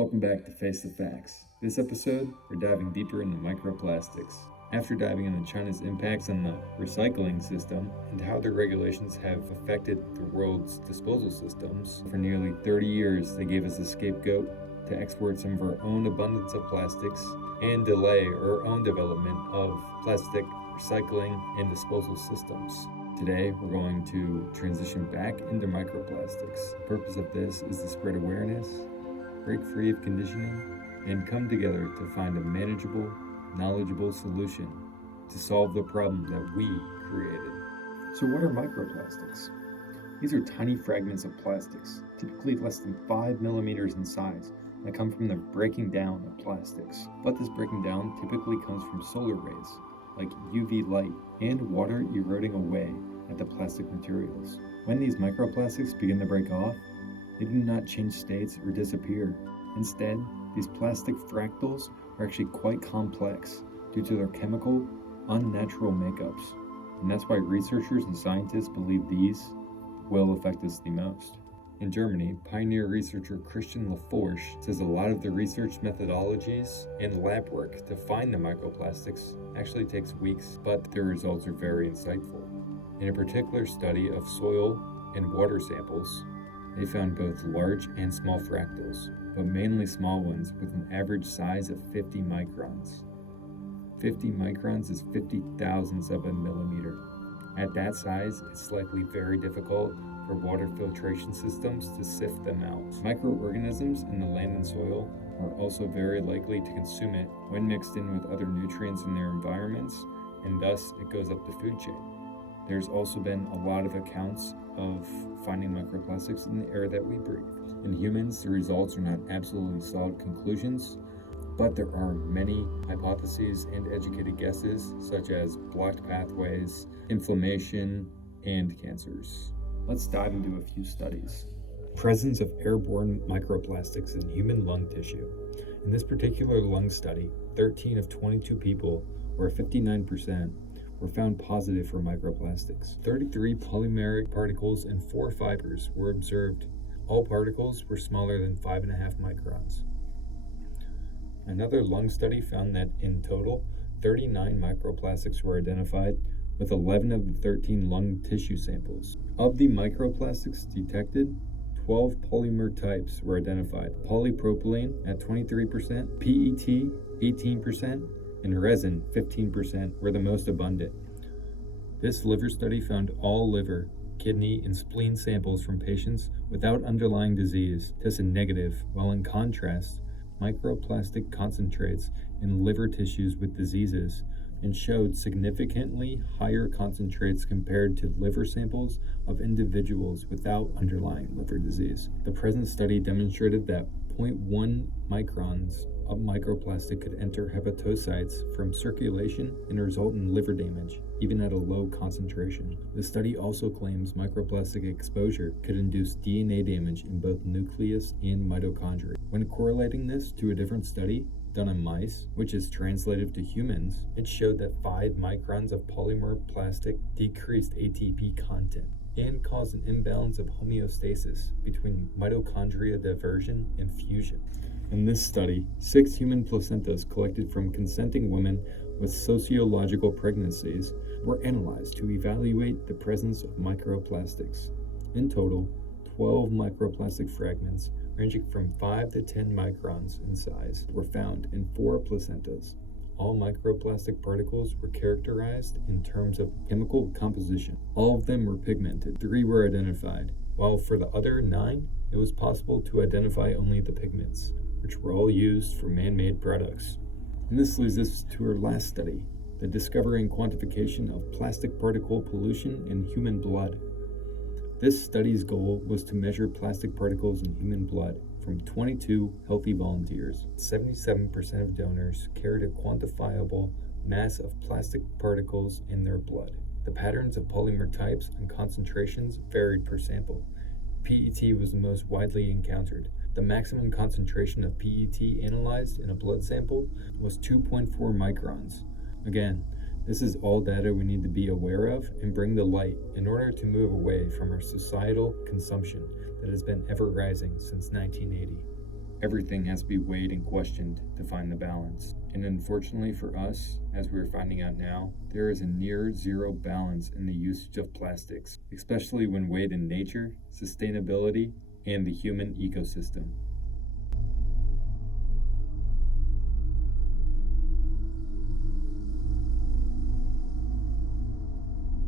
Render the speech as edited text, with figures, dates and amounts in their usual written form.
Welcome back to Face the Facts. This episode, we're diving deeper into microplastics. After diving into China's impacts on the recycling system and how their regulations have affected the world's disposal systems, for nearly 30 years they gave us a scapegoat to export some of our own abundance of plastics and delay our own development of plastic recycling and disposal systems. Today, we're going to transition back into microplastics. The purpose of this is to spread awareness, break free of conditioning, and come together to find a manageable, knowledgeable solution to solve the problem that we created. So what are microplastics? These are tiny fragments of plastics, typically less than 5 millimeters in size, that come from the breaking down of plastics. But this breaking down typically comes from solar rays, like UV light, and water eroding away at the plastic materials. When these microplastics begin to break off, they do not change states or disappear. Instead, these plastic fractals are actually quite complex due to their chemical, unnatural makeups. And that's why researchers and scientists believe these will affect us the most. In Germany, pioneer researcher Christian Laforche says a lot of the research methodologies and lab work to find the microplastics actually takes weeks, but their results are very insightful. In a particular study of soil and water samples, they found both large and small fractals, but mainly small ones with an average size of 50 microns. 50 microns is 50 thousandths of a millimeter. At that size, it's likely very difficult for water filtration systems to sift them out. Microorganisms in the land and soil are also very likely to consume it when mixed in with other nutrients in their environments, and thus it goes up the food chain. There's also been a lot of accounts of finding microplastics in the air that we breathe. In humans, the results are not absolutely solid conclusions, but there are many hypotheses and educated guesses, such as blocked pathways, inflammation, and cancers. Let's dive into a few studies. Presence of airborne microplastics in human lung tissue. In this particular lung study, 13 of 22 people, or 59%, were found positive for microplastics. 33 polymeric particles and 4 fibers were observed. All particles were smaller than 5.5 microns. Another lung study found that in total, 39 microplastics were identified, with 11 of the 13 lung tissue samples. Of the microplastics detected, 12 polymer types were identified. Polypropylene at 23%, PET 18%, and resin 15% were the most abundant. This liver study found all liver, kidney, and spleen samples from patients without underlying disease tested negative, while in contrast, microplastic concentrates in liver tissues with diseases and showed significantly higher concentrates compared to liver samples of individuals without underlying liver disease. The present study demonstrated that 0.1 microns of microplastic could enter hepatocytes from circulation and result in liver damage, even at a low concentration. The study also claims microplastic exposure could induce DNA damage in both nucleus and mitochondria. When correlating this to a different study done on mice, which is translated to humans, it showed that 5 microns of polymer plastic decreased ATP content and caused an imbalance of homeostasis between mitochondria diversion and fusion. In this study, 6 human placentas collected from consenting women with sociological pregnancies were analyzed to evaluate the presence of microplastics. In total, 12 microplastic fragments ranging from 5 to 10 microns in size were found in 4 placentas. All microplastic particles were characterized in terms of chemical composition. All of them were pigmented. 3 were identified, while for the other 9, it was possible to identify only the pigments, which were all used for man-made products. And this leads us to our last study, the discovery and quantification of plastic particle pollution in human blood. This study's goal was to measure plastic particles in human blood from 22 healthy volunteers. 77% of donors carried a quantifiable mass of plastic particles in their blood. The patterns of polymer types and concentrations varied per sample. PET was the most widely encountered. The maximum concentration of PET analyzed in a blood sample was 2.4 microns. Again, this is all data we need to be aware of and bring to light in order to move away from our societal consumption that has been ever rising since 1980. Everything has to be weighed and questioned to find the balance. And unfortunately for us, as we're finding out now, there is a near zero balance in the usage of plastics, especially when weighed in nature, sustainability, and the human ecosystem.